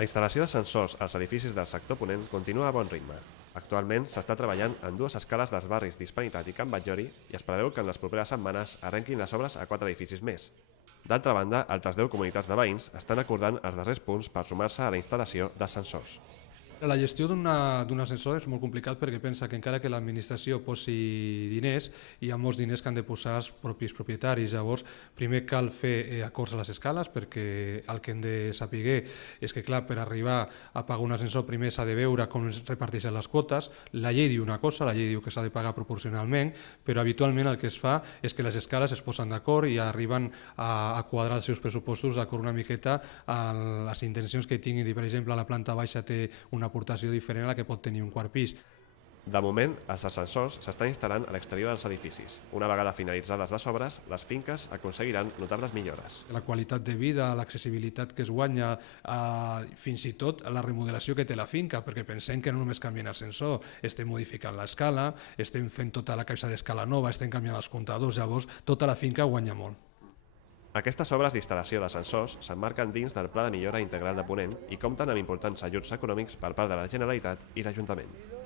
La instal·lació d'ascensors als edificis del sector Ponent continua a bon ritme. Actualment s'està treballant en dues escales dels barris d'Hispanitat i Can Batllori i es preveu que en les properes setmanes arrenquin les obres a 4 edificis més. D'altra banda, altres 10 comunitats de veïns estan acordant els darrers punts per sumar-se a la instal·lació d'ascensors. La gestió d'un ascensor és molt complicat perquè pensa que encara que l'administració posi diners, hi ha molts diners que han de posar els propis propietaris. Llavors, primer cal fer acords a les escales perquè el que hem de saber és que, clar, per arribar a pagar un ascensor primer s'ha de veure com es reparteixen les quotes. La llei diu una cosa, la llei diu que s'ha de pagar proporcionalment, però habitualment el que es fa és que les escales es posen d'acord i arriben a quadrar els seus pressupostos d'acord una miqueta a les intencions que tinguin. Per exemple, la planta baixa té una aportació diferent a la que pot tenir un quart pis. De moment, els ascensors s'estan instal·lant a l'exterior dels edificis. Una vegada finalitzades les obres, les finques aconseguiran notables millores. La qualitat de vida, l'accessibilitat que es guanya, fins i tot la remodelació que té la finca, perquè pensem que no només canvien l'ascensor, estem modificant l'escala, estem fent tota la caixa d'escala nova, estem canviant els comptadors, llavors tota la finca guanya molt. Aquestes obres d'instal·lació d'ascensors s'emmarquen dins del Pla de Millora Integral de Ponent i compten amb importants ajuts econòmics per part de la Generalitat i l'Ajuntament.